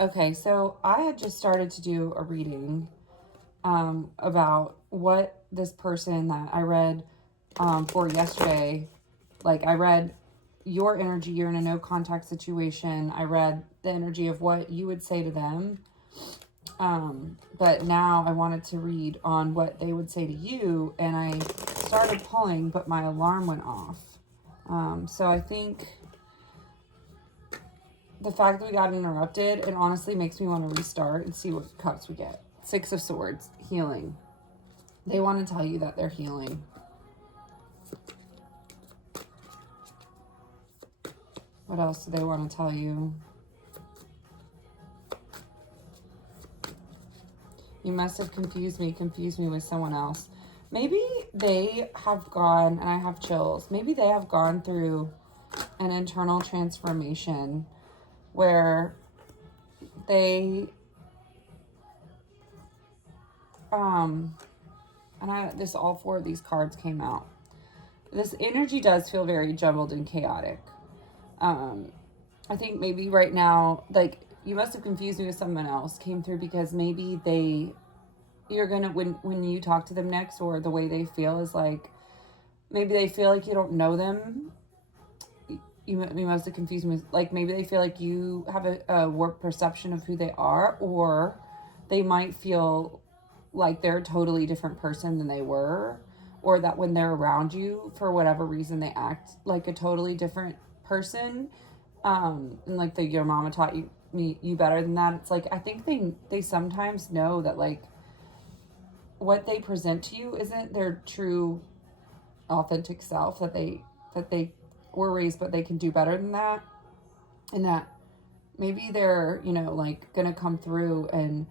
Okay, so I had just started to do a reading about what this person that I read for yesterday, like I read your energy, you're in a no contact situation. I read the energy of what you would say to them. But now I wanted to read on what they would say to you, and I started pulling, but my alarm went off. So I think the fact that we got interrupted, it honestly makes me want to restart and see what cups we get. Six of Swords, healing. They want to tell you that they're healing. What else do they want to tell you? You must have confused me with someone else. Maybe they have gone, and I have chills, maybe they have gone through an internal transformation where they, all four of these cards came out. This energy does feel very jumbled and chaotic. I think maybe right now, like, you must have confused me with someone else came through because maybe you're gonna, when you talk to them next, or the way they feel is like, maybe they feel like you don't know them. You must have confused me with, like, maybe they feel like you have a warped perception of who they are, or they might feel like they're a totally different person than they were, or that when they're around you, for whatever reason, they act like a totally different person. And like your mama taught you better than that. It's like, I think they sometimes know that, like, what they present to you isn't their true authentic self, that they were raised, but they can do better than that. And that maybe they're, like, gonna come through and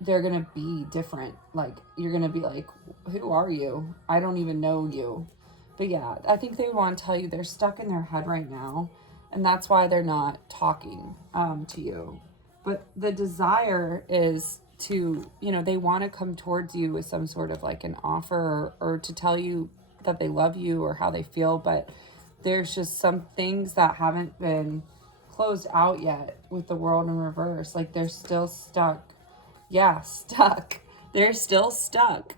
they're gonna be different. Like, you're gonna be like, who are you? I don't even know you. But yeah, I think they want to tell you they're stuck in their head right now, and that's why they're not talking to you. But the desire is to, they want to come towards you with some sort of like an offer, or to tell you that they love you or how they feel. But there's just some things that haven't been closed out yet with the world in reverse. Like, they're still stuck. Yeah, stuck. They're still stuck.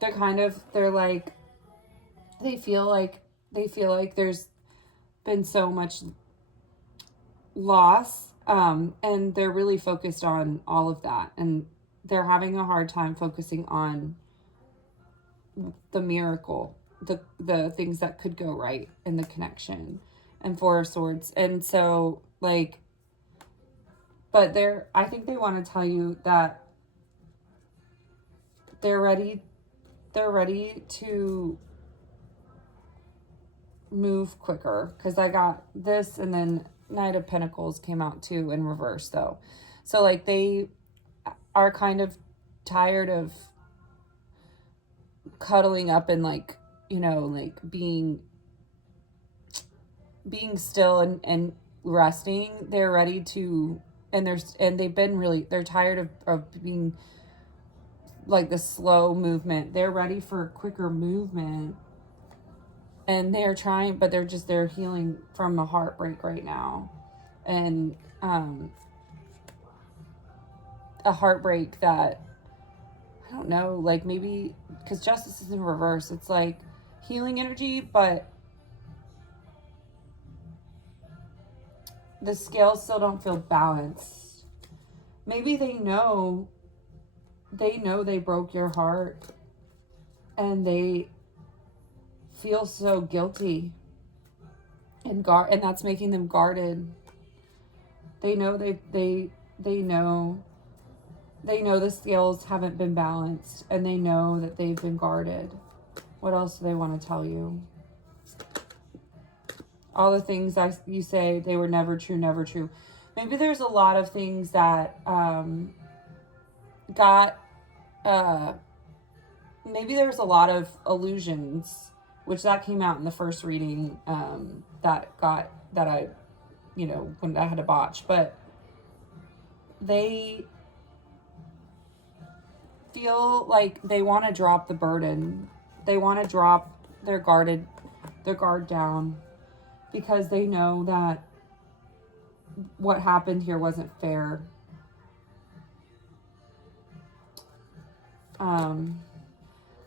They're like, they feel like there's been so much loss, and they're really focused on all of that, and they're having a hard time focusing on the miracle, the things that could go right in the connection, and Four of Swords. And so, like, but I think they want to tell you that they're ready to move quicker, because I got this, and then Knight of Pentacles came out too in reverse, though. So, like, they are kind of tired of cuddling up and, like, like being still and resting. They're ready to, and they're tired of being like the slow movement. They're ready for quicker movement, and they're trying, but they're healing from a heartbreak right now. And a heartbreak that, I don't know, like, maybe because Justice is in reverse, it's like healing energy, but the scales still don't feel balanced. Maybe they know they broke your heart, and they feel so guilty and that's making them guarded. They know they know the scales haven't been balanced, and they know that they've been guarded. What else do they want to tell you? All the things you say, they were never true, never true. Maybe there's a lot of things that maybe there's a lot of illusions, which that came out in the first reading, that I, when I had a botch. But they feel like they want to drop the burden. They want to drop their guard down, because they know that what happened here wasn't fair.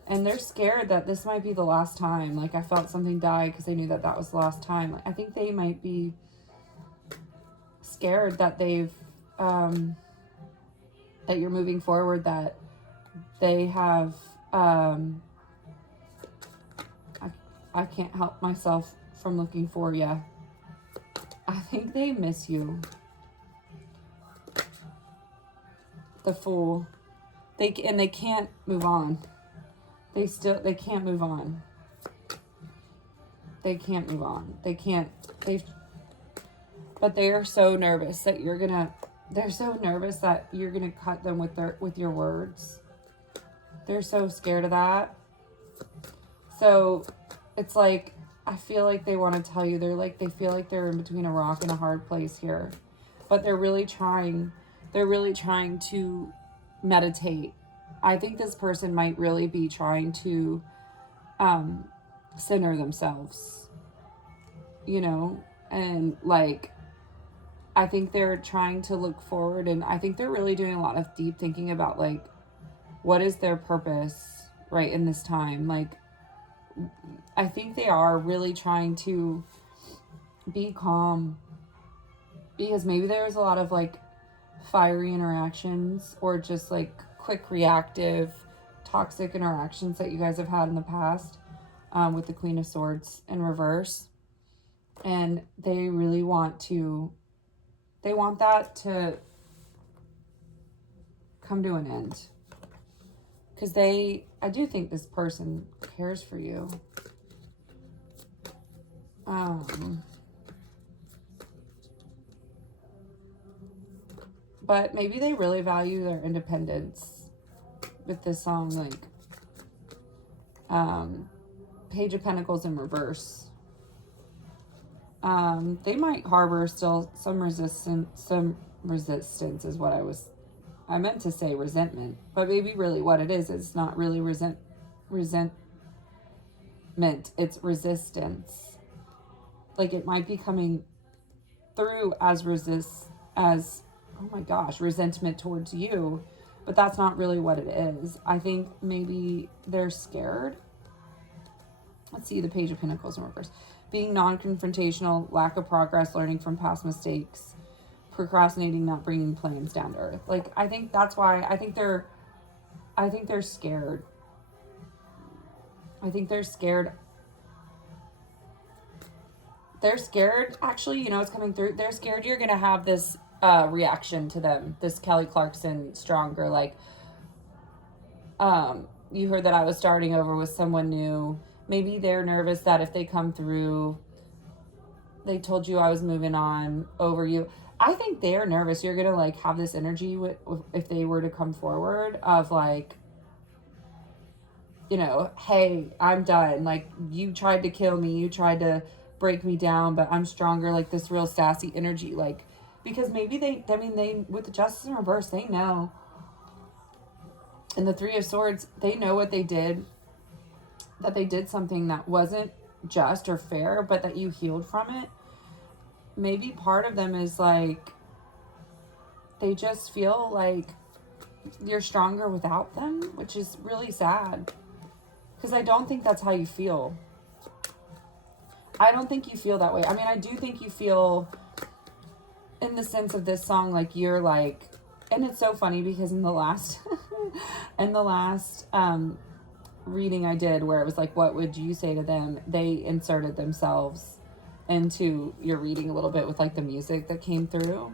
And they're scared that this might be the last time. Like, I felt something die because they knew that that was the last time. Like, I think they might be scared that they've, that you're moving forward, that they have, I can't help myself from looking for you. I think they miss you. The Fool. They can't move on. They can't move on. They can't move on. But they are so nervous that they're so nervous that you're gonna cut them with your words. They're so scared of that. So it's like, I feel like they want to tell you, they feel like they're in between a rock and a hard place here, but they're really trying to meditate. I think this person might really be trying to center themselves, and like, I think they're trying to look forward, and I think they're really doing a lot of deep thinking about, like, what is their purpose right in this time. Like, I think they are really trying to be calm, because maybe there was a lot of, like, fiery interactions, or just like quick reactive toxic interactions that you guys have had in the past, with the Queen of Swords in reverse, and they really want that to come to an end, because I do think this person cares for you. But maybe they really value their independence with this song, like, Page of Pentacles in reverse. They might harbor still some resistance is what I meant to say resentment, but maybe really what it is, it's not really resentment, it's resistance. Like, it might be coming through as oh my gosh, resentment towards you, but that's not really what it is. I think maybe they're scared. Let's see, the Page of Pentacles in reverse. Being non-confrontational, lack of progress, learning from past mistakes, procrastinating, not bringing plans down to earth. Like, I think that's why, I think they're scared. I think they're scared. They're scared, actually, it's coming through. They're scared you're going to have this reaction to them, this Kelly Clarkson Stronger, like, you heard that I was starting over with someone new. Maybe they're nervous that if they come through, they told you I was moving on over you. I think they're nervous you're gonna, like, have this energy if they were to come forward of, like, hey, I'm done, like, you tried to kill me, you tried to break me down, but I'm stronger, like, this real sassy energy, like, because maybe they with the Justice in reverse, they know. And the Three of Swords, they know what they did, that they did something that wasn't just or fair, but that you healed from it. Maybe part of them is, like, they just feel like you're stronger without them, which is really sad, because I don't think that's how you feel. I don't think you feel that way. I mean, I do think you feel, in the sense of this song, like, you're like, and it's so funny because in the last reading I did, where it was like, what would you say to them, they inserted themselves into your reading a little bit with, like, the music that came through,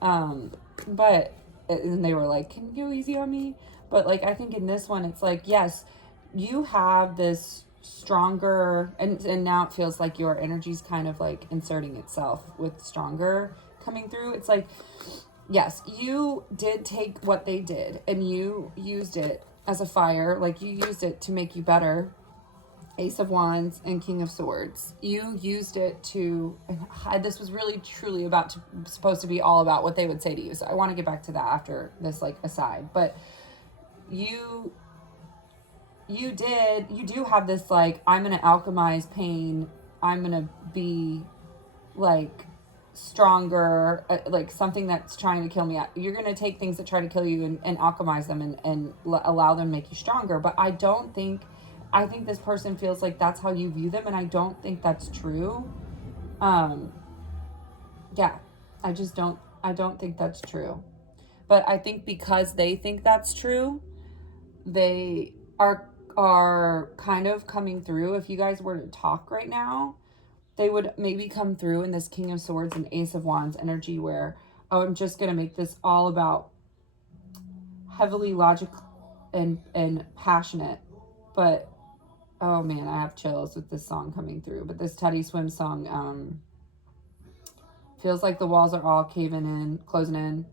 but and they were like, can you go easy on me? But, like, I think in this one, it's like, yes, you have this stronger, and now it feels like your energy's kind of, like, inserting itself with stronger coming through. It's like, yes, you did take what they did and you used it as a fire, like, you used it to make you better. Ace of Wands and King of Swords, you used it to, this was really truly supposed to be all about what they would say to you, so I want to get back to that after this, like, aside. But you do have this, like, I'm gonna alchemize pain, I'm gonna be, like, stronger, like something that's trying to kill me. You're going to take things that try to kill you and alchemize them and allow them to make you stronger. But I think this person feels like that's how you view them, and I don't think that's true. Yeah, I don't think that's true. But I think because they think that's true, they are kind of coming through. If you guys were to talk right now, they would maybe come through in this King of Swords and Ace of Wands energy where, oh, I'm just going to make this all about heavily logical and passionate. But, oh man, I have chills with this song coming through. But this Teddy Swim song feels like the walls are all closing in.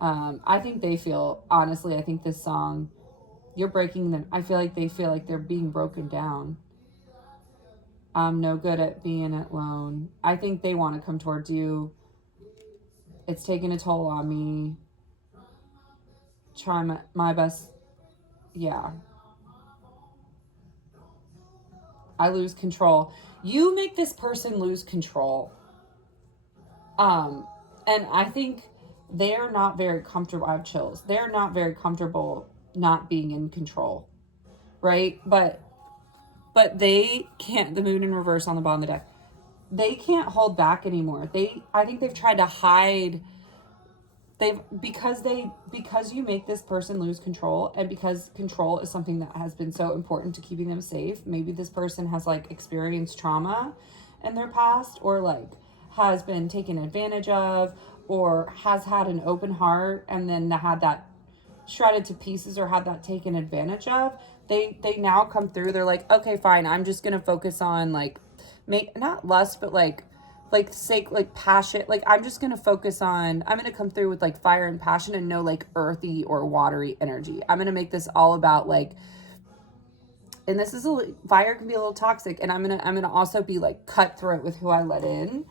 I think they feel, honestly, I think this song, you're breaking them. I feel like they feel like they're being broken down. I'm no good at being alone. I think they want to come towards you. It's taking a toll on me. Try my best. Yeah. I lose control. You make this person lose control. And I think they're not very comfortable. I have chills. They're not very comfortable not being in control. Right? But they can't, the moon in reverse on the bottom of the deck, they can't hold back anymore. I think they've tried to hide, because you make this person lose control, and because control is something that has been so important to keeping them safe. Maybe this person has like experienced trauma in their past, or like has been taken advantage of, or has had an open heart and then had that shredded to pieces or had that taken advantage of. They now come through. They're like, okay, fine. I'm just going to focus on like, not lust, but like passion. Like, I'm just going to focus on, I'm going to come through with like fire and passion and no like earthy or watery energy. I'm going to make this all about like, and this is fire can be a little toxic, and I'm going to also be like cutthroat with who I let in.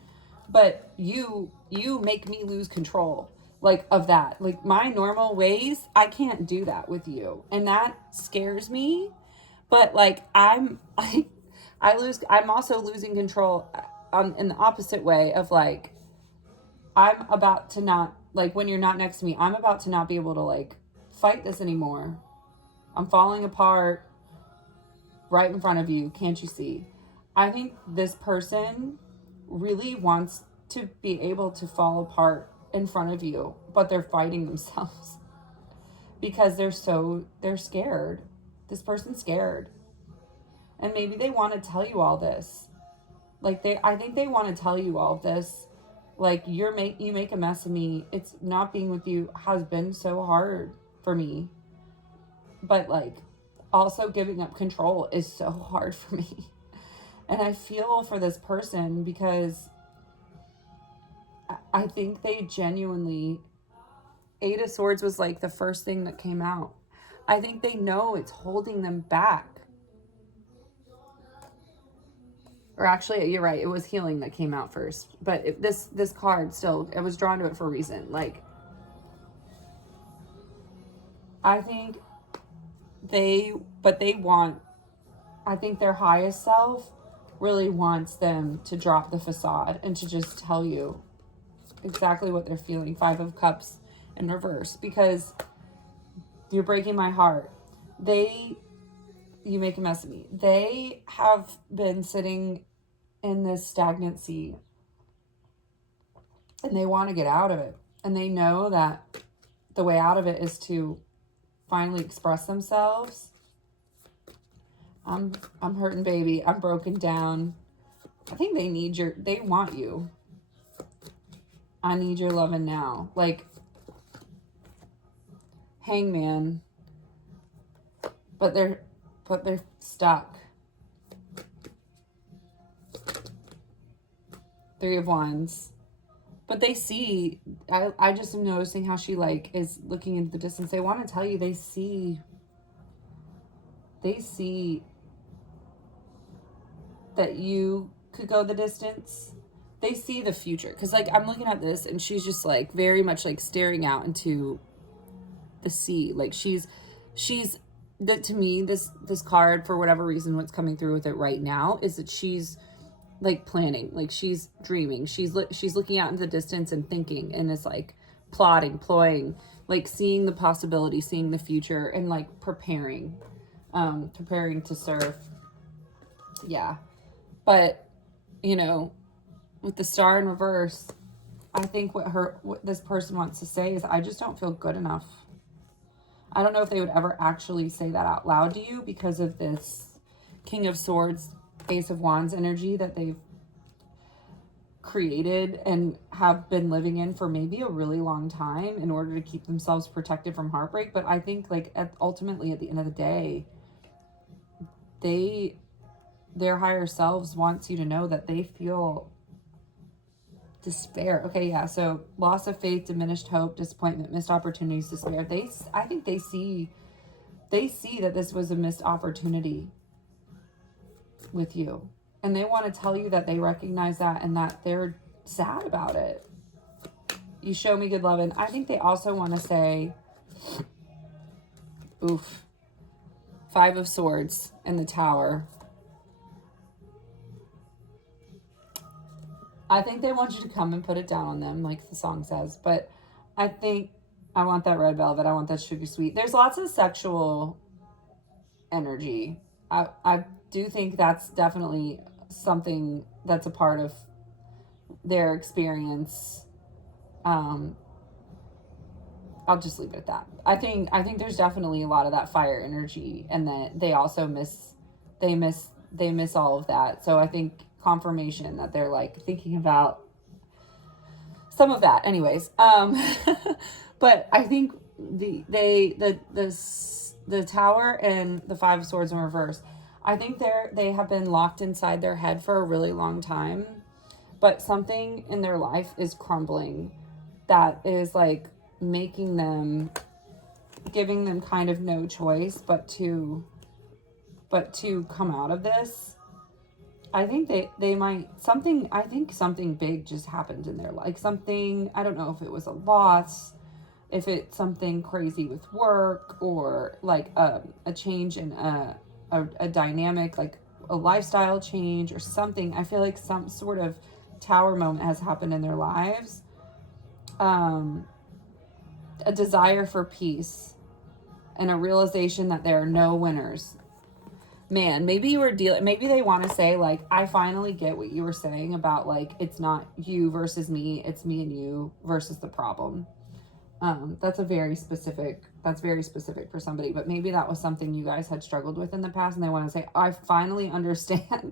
But you make me lose control, like, of that. Like, my normal ways, I can't do that with you. And that scares me. But, like, I'm also losing control in the opposite way of, like, I'm about to not, like, when you're not next to me, I'm about to not be able to, like, fight this anymore. I'm falling apart right in front of you. Can't you see? I think this person really wants to be able to fall apart in front of you, but they're fighting themselves because they're scared. This person's scared. And maybe they want to tell you all this. Like, I think they want to tell you all of this. Like, you make a mess of me. It's not being with you has been so hard for me. But like, also giving up control is so hard for me. And I feel for this person because I think they genuinely, Eight of Swords was like the first thing that came out. I think they know it's holding them back. Or actually, you're right, it was healing that came out first. But this card still, I was drawn to it for a reason. Like, I think I think their highest self really wants them to drop the facade and to just tell you exactly what they're feeling. Five of Cups in reverse, because you're breaking my heart. You make a mess of me. They have been sitting in this stagnancy and they want to get out of it. And they know that the way out of it is to finally express themselves. I'm hurting, baby. I'm broken down. I think they want you. I need your loving now. Like, Hangman. But they're stuck. Three of Wands. But they see, I just am noticing how she like is looking into the distance. They want to tell you, they see that you could go the distance. They see the future. Because like, I'm looking at this and she's just like very much like staring out into the sea. Like she's that, to me, this card, for whatever reason, what's coming through with it right now is that she's like planning, like she's dreaming, she's looking out into the distance and thinking, and is like plotting, ploying, like seeing the possibility, seeing the future, and like preparing to serve. Yeah. But, you know, with the star in reverse, I think what this person wants to say is, I just don't feel good enough. I don't know if they would ever actually say that out loud to you because of this King of Swords, Ace of Wands energy that they've created and have been living in for maybe a really long time in order to keep themselves protected from heartbreak. But I think, like, ultimately at the end of the day, their higher selves wants you to know that they feel despair. Okay, yeah, so loss of faith, diminished hope, disappointment, missed opportunities, despair. I think they see that this was a missed opportunity with you. And they want to tell you that they recognize that and that they're sad about it. You show me good love. And I think they also want to say, oof, 5 of Swords in the Tower. I think they want you to come and put it down on them, like the song says. But I think I want that red velvet. I want that sugar sweet. There's lots of sexual energy. I do think that's definitely something that's a part of their experience. I'll just leave it at that. I think there's definitely a lot of that fire energy, and that they also miss all of that. So I think confirmation that they're like thinking about some of that. Anyways, but I think the Tower and the 5 of Swords in reverse, I think they have been locked inside their head for a really long time, but something in their life is crumbling that is like giving them kind of no choice but to come out of this. I think they might, I think something big just happened in their life. Something, I don't know if it was a loss, if it's something crazy with work, or like a change in a dynamic, like a lifestyle change or something. I feel like some sort of Tower moment has happened in their lives. A desire for peace and a realization that there are no winners. Man, maybe maybe they want to say, like, I finally get what you were saying about, like, it's not you versus me, it's me and you versus the problem. That's very specific for somebody, but maybe that was something you guys had struggled with in the past, and they want to say, I finally understand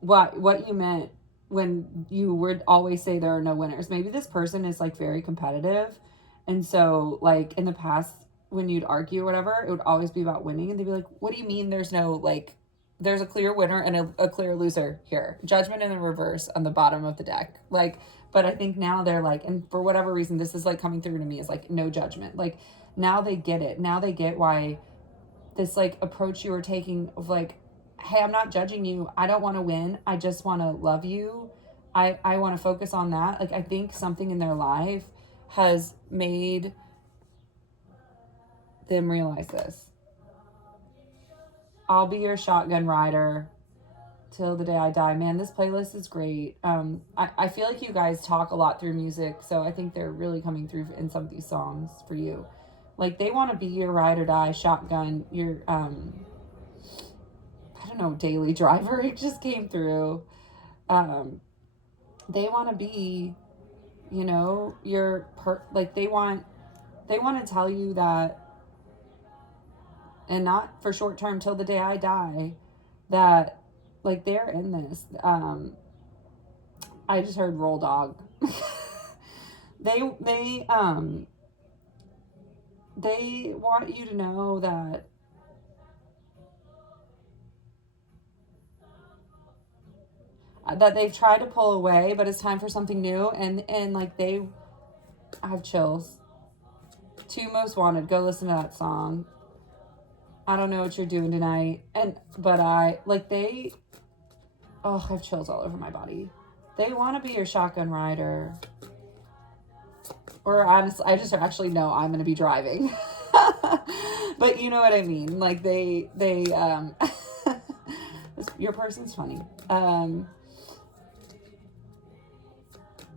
what you meant when you would always say there are no winners. Maybe this person is like very competitive, and so like in the past when you'd argue or whatever, it would always be about winning, and they'd be like, what do you mean there's no, like, there's a clear winner and a clear loser here. Judgment in the reverse on the bottom of the deck. Like, but I think now they're like, and for whatever reason, this is like coming through to me as like no judgment. Like now they get it. Now they get why this like approach you were taking of like, hey, I'm not judging you. I don't want to win. I just want to love you. I want to focus on that. Like, I think something in their life has made them realize this. I'll be your shotgun rider till the day I die. Man, this playlist is great. I feel like you guys talk a lot through music, so I think they're really coming through in some of these songs for you. Like, they want to be your ride or die shotgun, your, I don't know, daily driver. It just came through. They want to be, you know, they want to tell you that, and not for short term, till the day I die, that like they're in this. I just heard roll dog. They want you to know that they've tried to pull away, but it's time for something new, and like I have chills. 2 Most Wanted, go listen to that song. I don't know what you're doing tonight. But I have chills all over my body. They want to be your shotgun rider. Or honestly, I just actually know I'm going to be driving. But you know what I mean? Like this Your person's funny.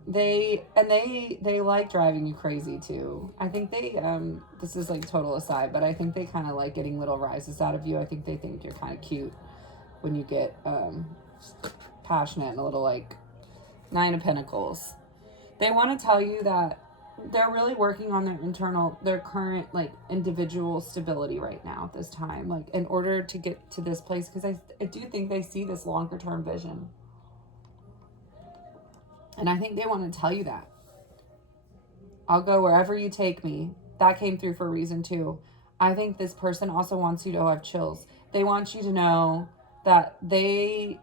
They like driving you crazy too. I think they this is like total aside, but I think they kind of like getting little rises out of you. I think they think you're kind of cute when you get passionate and a little like Nine of Pentacles. They want to tell you that they're really working on their current like individual stability right now at this time, like in order to get to this place, because I do think they see this longer term vision. And I think they want to tell you that. I'll go wherever you take me. That came through for a reason too. I think this person also wants you to have chills. They want you to know that they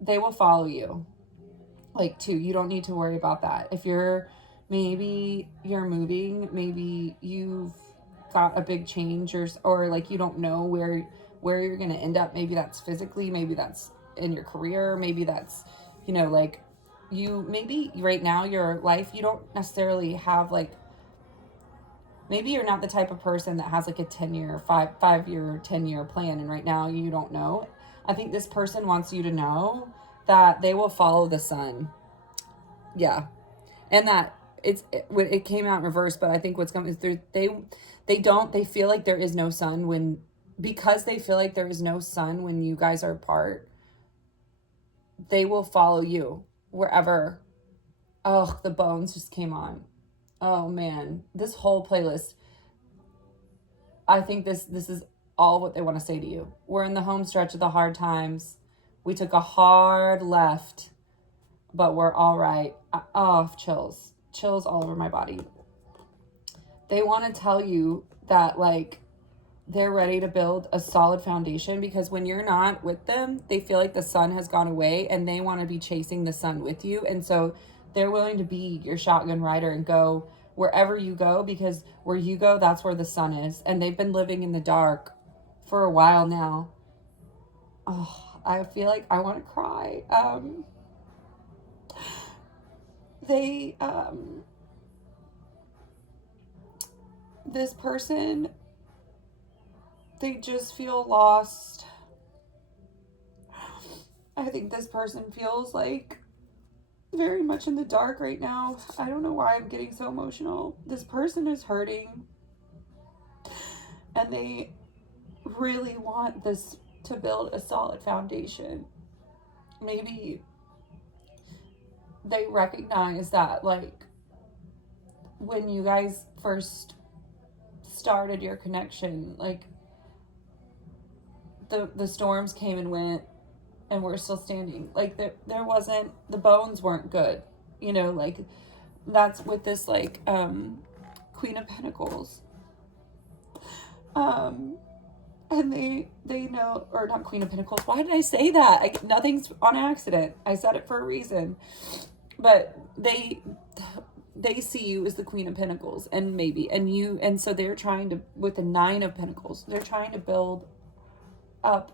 will follow you. Like too, you don't need to worry about that. If maybe you're moving, maybe you've got a big change or like you don't know where you're going to end up. Maybe that's physically, maybe that's in your career, maybe that's, you know, like maybe right now your life, you don't necessarily have like, maybe you're not the type of person that has like a 10-year, 5-year, 10-year plan. And right now you don't know. I think this person wants you to know that they will follow the sun. Yeah. And that it came out in reverse, but I think what's coming through, they feel like there is no sun because they feel like there is no sun when you guys are apart. They will follow you wherever. Oh, the bones just came on. Oh man, this whole playlist. I think this is all what they want to say to you. We're in the home stretch of the hard times. We took a hard left, but we're all right. Oh, chills all over my body. They want to tell you that like they're ready to build a solid foundation, because when you're not with them, they feel like the sun has gone away and they want to be chasing the sun with you. And so they're willing to be your shotgun rider and go wherever you go, because where you go, that's where the sun is. And they've been living in the dark for a while now. Oh, I feel like I want to cry. This person, they just feel lost. I think this person feels like very much in the dark right now. I don't know why I'm getting so emotional. This person is hurting, and they really want this to build a solid foundation. Maybe they recognize that like when you guys first started your connection, like the storms came and went and we're still standing. Like there wasn't, the bones weren't good, you know, like that's with this like Queen of Pentacles. And they know, or not Queen of Pentacles. Why did I say that? Nothing's on accident. I said it for a reason. But they see you as the Queen of Pentacles, and so they're trying to, with the Nine of Pentacles, they're trying to build up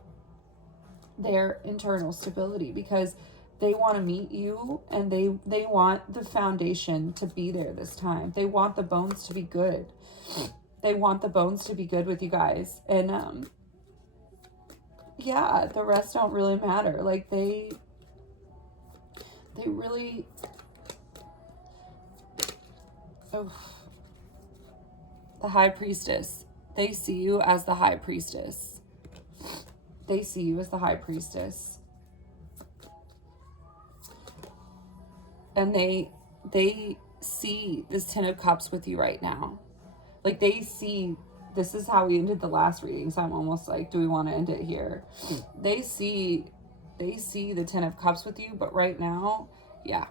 their internal stability, because they want to meet you, and they want the foundation to be there this time. They want the bones to be good. They want the bones to be good with you guys. And yeah, the rest don't really matter. Like they really, the High Priestess. They see you as the High Priestess. They see you as the High Priestess. And they see this Ten of Cups with you right now. Like they see, this is how we ended the last reading, so I'm almost like, do we want to end it here? They see the Ten of Cups with you, but right now, yeah.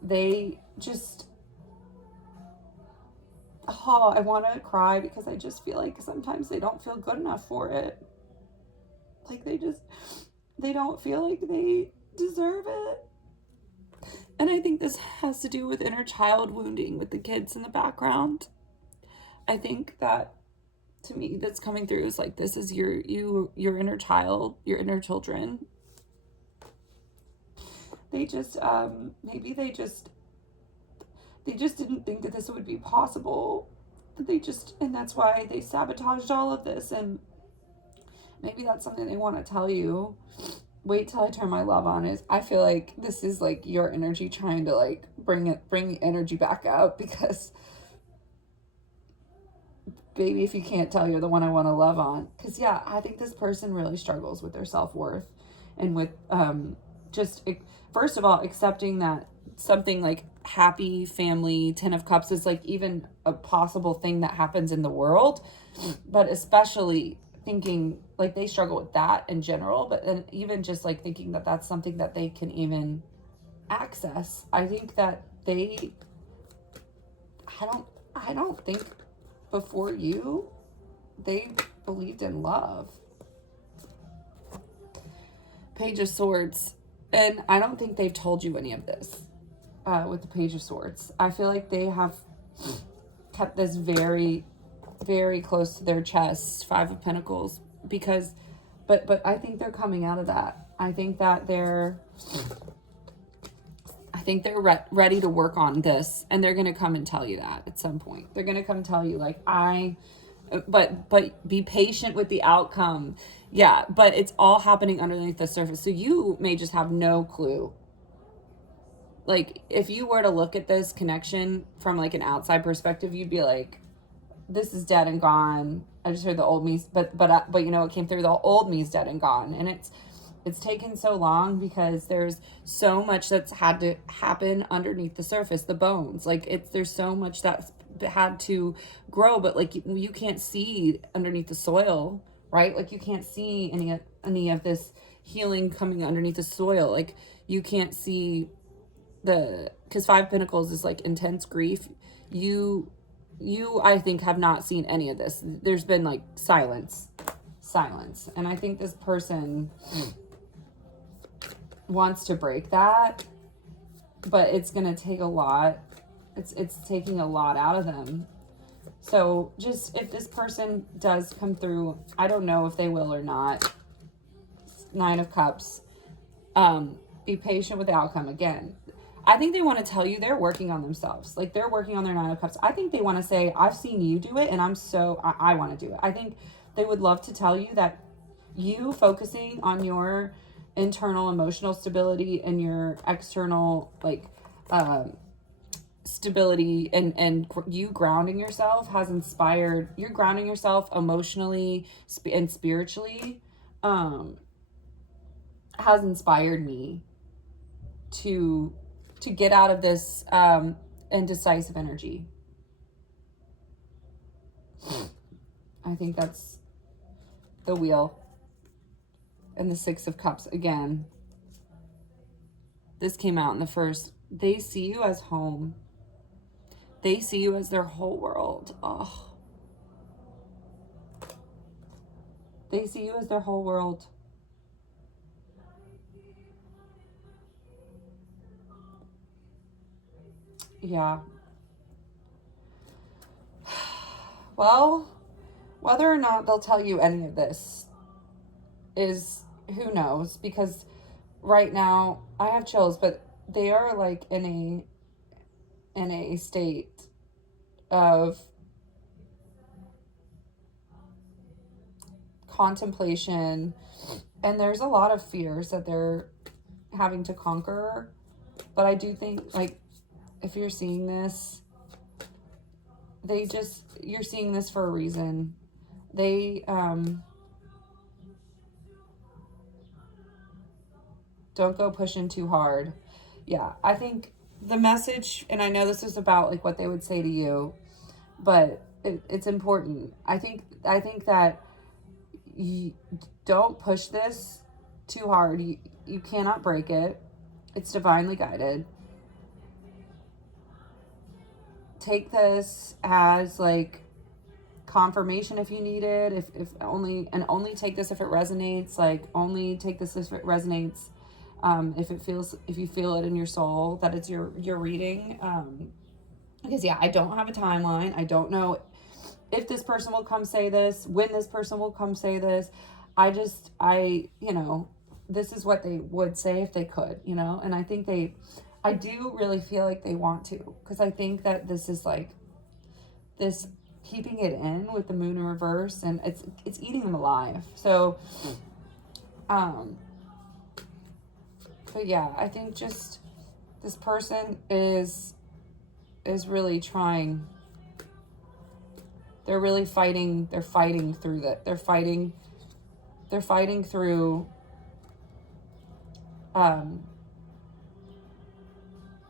They just, oh, I want to cry, because I just feel like sometimes they don't feel good enough for it. Like they don't feel like they deserve it. And I think this has to do with inner child wounding with the kids in the background. I think that, to me, that's coming through is like, this is your inner child, your inner children. They just, maybe they just didn't think that this would be possible. And that's why they sabotaged all of this. And maybe that's something they want to tell you. Wait till I turn my love on. Is I feel like this is like your energy trying to like bring the energy back up, because baby, if you can't tell, you're the one I want to love on. Because yeah, I think this person really struggles with their self-worth, and with just first of all accepting that something like happy family 10 of cups is like even a possible thing that happens in the world, but especially thinking like they struggle with that in general, but then even just like thinking that that's something that they can even access. I think that I don't think before you they believed in love. Page of Swords, and I don't think they've told you any of this with the Page of Swords. I feel like they have kept this very, very close to their chest, Five of Pentacles, because but I think they're coming out of that. I think that they're ready to work on this, and they're going to come and tell you that at some point. They're going to come tell you like, but be patient with the outcome. Yeah, but it's all happening underneath the surface. So you may just have no clue. Like, if you were to look at this connection from like an outside perspective, you'd be like, this is dead and gone. I just heard the old me, but you know, it came through, the old me's dead and gone. And it's taken so long because there's so much that's had to happen underneath the surface, the bones. Like there's so much that's had to grow, but like you can't see underneath the soil, right? Like you can't see any of this healing coming underneath the soil. Like you can't see because Five of Pentacles is like intense grief. You I think have not seen any of this. There's been like silence. And I think this person wants to break that, but it's going to take a lot. It's taking a lot out of them. So just if this person does come through, I don't know if they will or not. Nine of Cups. Be patient with the outcome. Again, I think they want to tell you they're working on themselves. Like they're working on their Nine of Cups. I think they want to say, I've seen you do it, and I want to do it. I think they would love to tell you that you focusing on your internal emotional stability and your external like stability and you grounding yourself has inspired, you're grounding yourself emotionally and spiritually has inspired me to get out of this indecisive energy. I think that's the Wheel and the Six of Cups again. This came out in the first. They see you as home. They see you as their whole world. Oh. They see you as their whole world. Yeah. Well, whether or not they'll tell you any of this is who knows, because right now I have chills, but they are like in a state of contemplation, and there's a lot of fears that they're having to conquer. But I do think, like, if you're seeing this, you're seeing this for a reason. They don't go pushing too hard. Yeah, I think the message, and I know this is about like what they would say to you, but it's important. I think that you don't push this too hard. You cannot break it. It's divinely guided. Take this as like confirmation if you need it, if only take this if it resonates. Like only take this if it resonates. If you feel it in your soul that it's your reading. Because yeah, I don't have a timeline. I don't know if this person will come say this, when this person will come say this. This is what they would say if they could, and I do really feel like they want to, because I think that this is like this keeping it in with the moon in reverse, and it's eating them alive. So, but yeah, I think just this person is really trying. They're really fighting. They're fighting through that. They're fighting through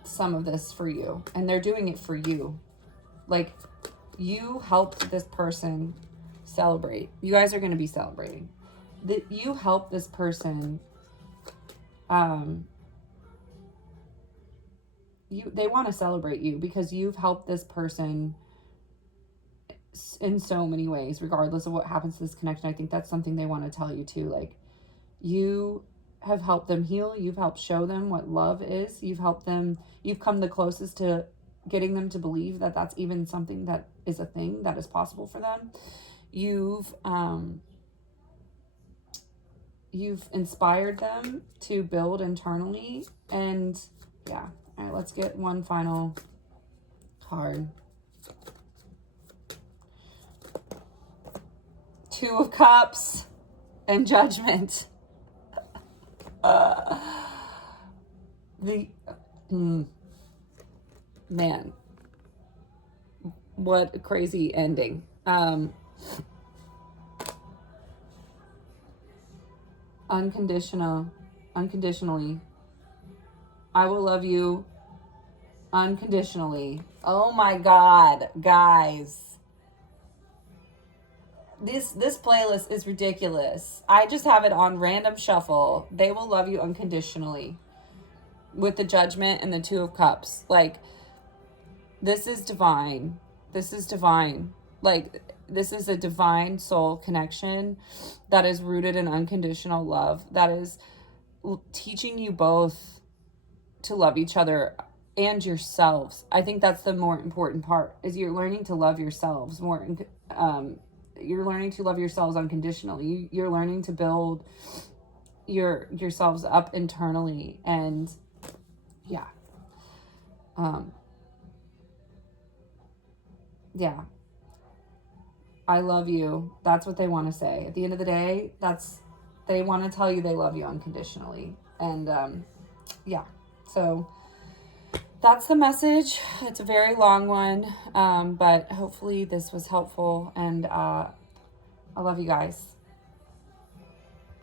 some of this for you, and they're doing it for you. Like, you helped this person celebrate. You guys are going to be celebrating that you helped this person. They want to celebrate you because you've helped this person in so many ways, regardless of what happens to this connection. I think that's something they want to tell you too. Like, you have helped them heal. You've helped show them what love is. You've helped them. You've come the closest to getting them to believe that that's even something that is a thing that is possible for them. You've inspired them to build internally. And yeah. All right, let's get one final card. Two of Cups and Judgment. Man, what a crazy ending. Unconditionally. I will love you unconditionally. Oh my God, guys. This playlist is ridiculous. I just have it on random shuffle. They will love you unconditionally. With the Judgment and the Two of Cups. Like, this is divine. This is divine. Like, this is a divine soul connection that is rooted in unconditional love. That is teaching you both to love each other and yourselves. I think that's the more important part, is you're learning to love yourselves more. You're learning to love yourselves unconditionally. You're learning to build yourselves up internally. And yeah. Yeah. I love you. That's what they want to say. At the end of the day, they want to tell you they love you unconditionally. And yeah. So that's the message. It's a very long one, but hopefully this was helpful. And I love you guys.